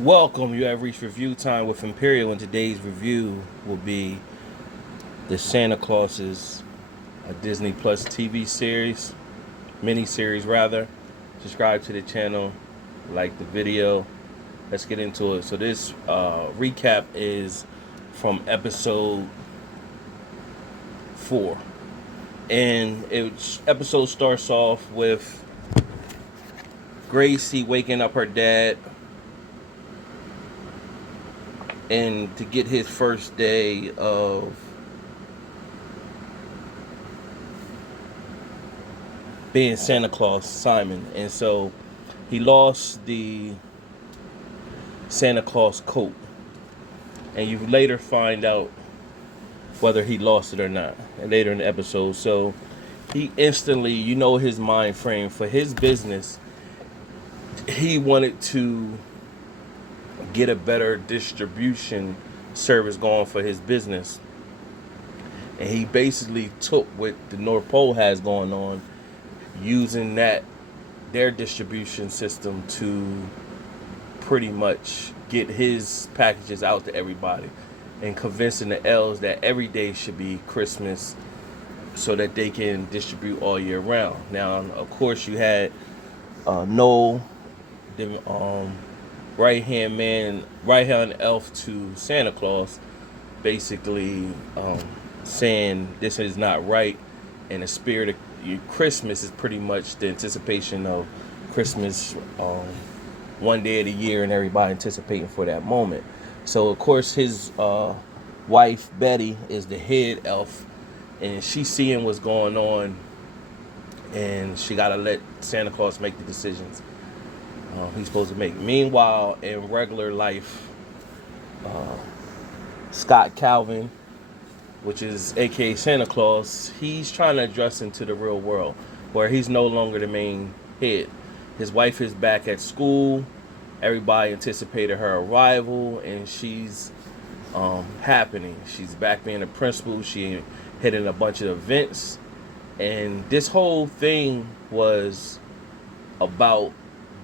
Welcome, you have reached review time with Imperial, and today's review will be the Santa Clauses, a Disney Plus TV series, mini series rather. Subscribe to the channel, like the video. Let's get into it. So this recap is from episode 4, and episode starts off with Gracie waking up her dad and to get his first day of being Santa Claus, Simon. And so he lost the Santa Claus coat. And you later find out whether he lost it or not later in the episode. So he instantly, his mind frame for his business. He wanted to get a better distribution service going for his business. And he basically took what the North Pole has going on, using their distribution system to pretty much get his packages out to everybody, and convincing the elves that every day should be Christmas so that they can distribute all year round. Now, of course, you had Noel, the right hand elf to Santa Claus, basically saying this is not right, and the spirit of Christmas is pretty much the anticipation of Christmas, one day of the year, and everybody anticipating for that moment. So of course his wife Betty is the head elf, and she's seeing what's going on, and she gotta let Santa Claus make the decisions he's supposed to make. Meanwhile, in regular life, Scott Calvin, which is aka Santa Claus, he's trying to adjust into the real world where he's no longer the main head. His wife is back at school. Everybody anticipated her arrival, and she's happening. She's back being a principal. She hitting a bunch of events, and this whole thing was about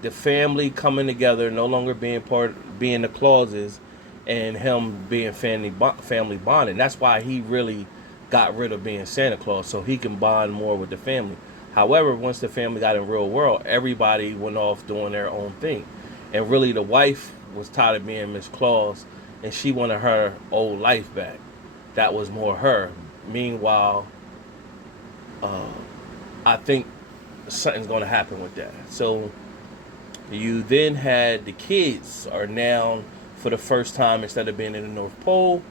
the family coming together, no longer being the Clauses, and him being family bonding. That's why he really got rid of being Santa Claus, so he can bond more with the family. However, once the family got in real world, everybody went off doing their own thing, and really the wife was tired of being Miss Claus, and she wanted her old life back. That was more her. Meanwhile, I think something's going to happen with that. So you then had the kids are now, for the first time, instead of being in the North Pole,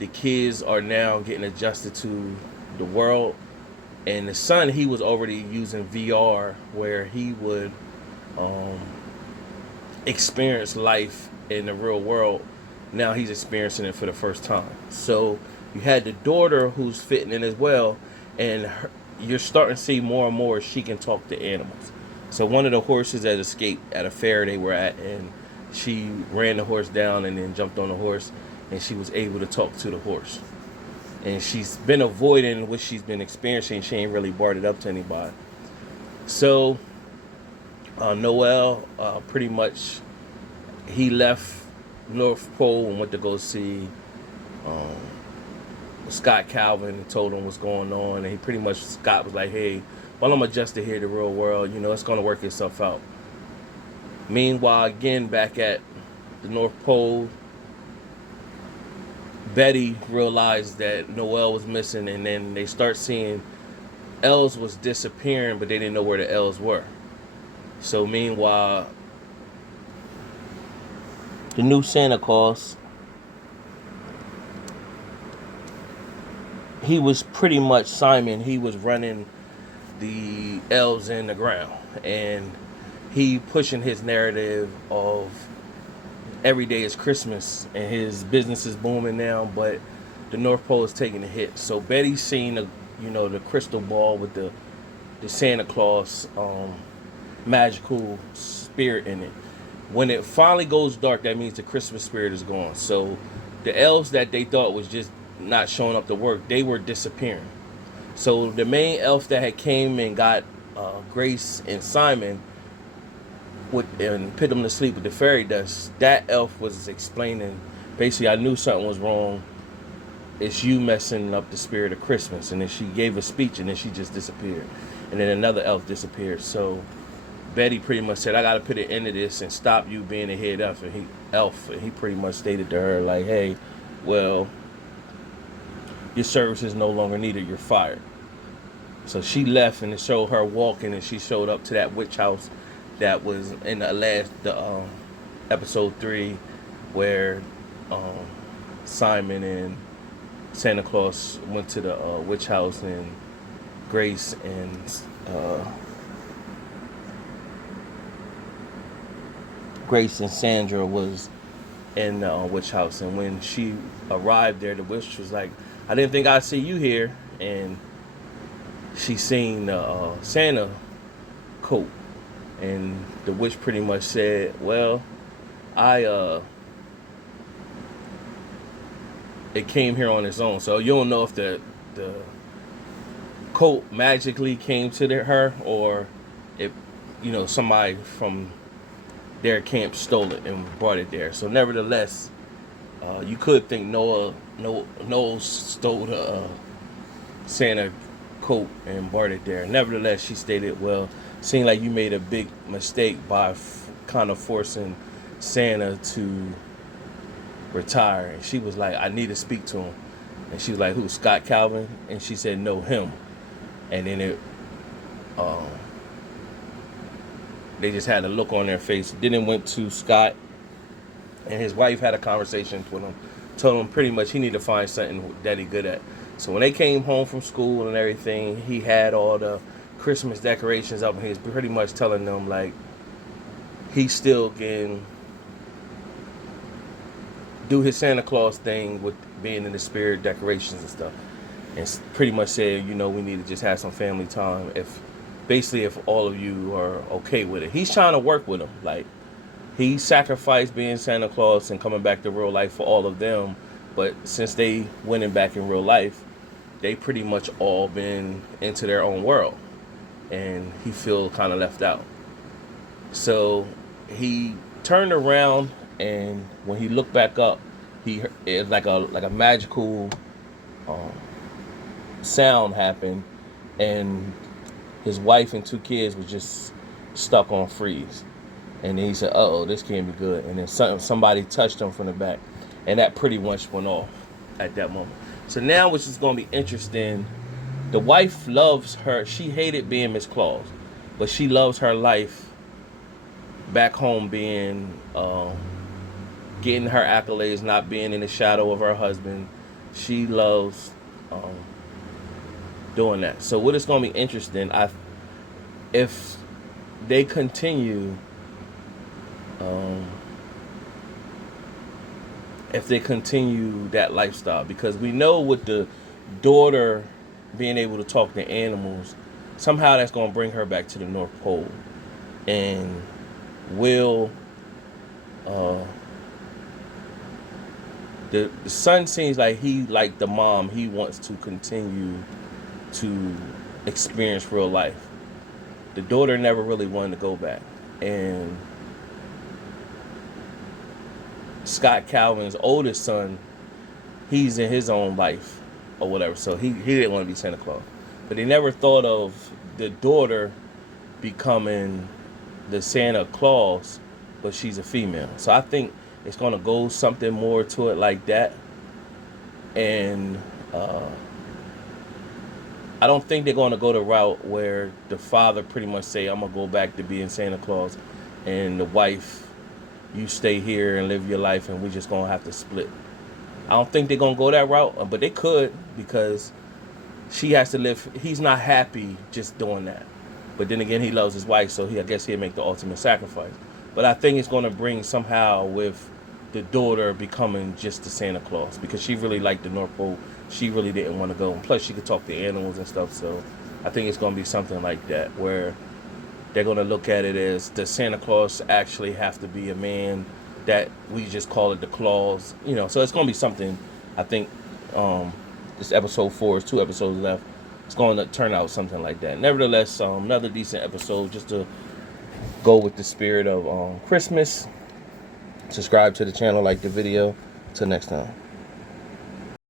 the kids are now getting adjusted to the world. And the son, he was already using VR, where he would experience life in the real world. Now he's experiencing it for the first time. So you had the daughter who's fitting in as well, and you're starting to see more and more she can talk to animals. So one of the horses that escaped at a fair they were at, and she ran the horse down and then jumped on the horse, and she was able to talk to the horse. And she's been avoiding what she's been experiencing. She ain't really brought it up to anybody. So Noel, pretty much, he left North Pole and went to go see Scott Calvin, and told him what's going on. And he pretty much, Scott was like, hey, well, I'm adjusted here to the real world. It's going to work itself out. Meanwhile, again, back at the North Pole, Betty realized that Noel was missing, and then they start seeing elves was disappearing, but they didn't know where the elves were. So meanwhile, the new Santa Claus, he was pretty much Simon. He was running the elves in the ground, and he pushing his narrative of every day is Christmas, and his business is booming now, but the North Pole is taking a hit. So Betty's seen the crystal ball with the Santa Claus magical spirit in it. When it finally goes dark, that means the Christmas spirit is gone. So the elves that they thought was just not showing up to work, they were disappearing. So the main elf that had came and got Grace and Simon, and put him to sleep with the fairy dust. That elf was explaining, basically, I knew something was wrong. It's you messing up the spirit of Christmas. And then she gave a speech, and then she just disappeared. And then another elf disappeared. So Betty pretty much said, I got to put an end to this and stop you being a head elf. And he pretty much stated to her, like, hey, well, your service is no longer needed. You're fired. So she left, and it showed her walking, and she showed up to that witch house that was in the episode 3, where Simon and Santa Claus went to the witch house, and Grace and Sandra was in the witch house. And when she arrived there, the witch was like, I didn't think I'd see you here. And she seen the Santa coat, and the witch pretty much said, well, it came here on its own. So you don't know if the coat magically came to her, or if somebody from their camp stole it and brought it there. So nevertheless, you could think Noah stole the Santa coat and brought it there. Nevertheless, she stated, well, seemed like you made a big mistake by kind of forcing Santa to retire. And she was like, I need to speak to him. And she was like, who, Scott Calvin? And she said, no, him. And then they just had a look on their face. Then it went to Scott, and his wife had a conversation with him, told him pretty much he needed to find something that he good at. So when they came home from school and everything, he had all the Christmas decorations up, and he was pretty much telling them, like, he still can do his Santa Claus thing with being in the spirit, decorations and stuff. And pretty much said, we need to just have some family time if all of you are okay with it. He's trying to work with them. Like, he sacrificed being Santa Claus and coming back to real life for all of them. But since they went back in real life, they pretty much all been into their own world. And he feel kind of left out. So he turned around, and when he looked back up, it was like a magical sound happened, and his wife and 2 kids was just stuck on freeze. And then he said, uh-oh, this can't be good. And then somebody touched him from the back, and that pretty much went off at that moment. So now, which is going to be interesting, the wife loves her. She hated being Miss Claus, but she loves her life back home, being getting her accolades, not being in the shadow of her husband. She loves doing that. So what is going to be interesting, if they continue that lifestyle, because we know with the daughter being able to talk to animals, somehow that's going to bring her back to the North Pole. And Will, the son seems like like the mom, he wants to continue to experience real life. The daughter never really wanted to go back. And Scott Calvin's oldest son, he's in his own life or whatever, so he didn't want to be Santa Claus. But he never thought of the daughter becoming the Santa Claus, but she's a female. So I think it's going to go something more to it like that. And I don't think they're going to go the route where the father pretty much say, I'm going to go back to being Santa Claus, and the wife, you stay here and live your life, and we're just going to have to split. I don't think they're going to go that route, but they could, because she has to live. He's not happy just doing that. But then again, he loves his wife, so I guess he'll make the ultimate sacrifice. But I think it's going to bring somehow with the daughter becoming just the Santa Claus, because she really liked the North Pole. She really didn't want to go. And plus, she could talk to animals and stuff. So I think it's going to be something like that, where they're going to look at it as, the Santa Claus actually have to be a man that we just call it the Claus. So it's going to be something, I think, this episode 4 is 2 episodes left. It's going to turn out something like that. Nevertheless, another decent episode, just to go with the spirit of Christmas. Subscribe to the channel, like the video. Till next time.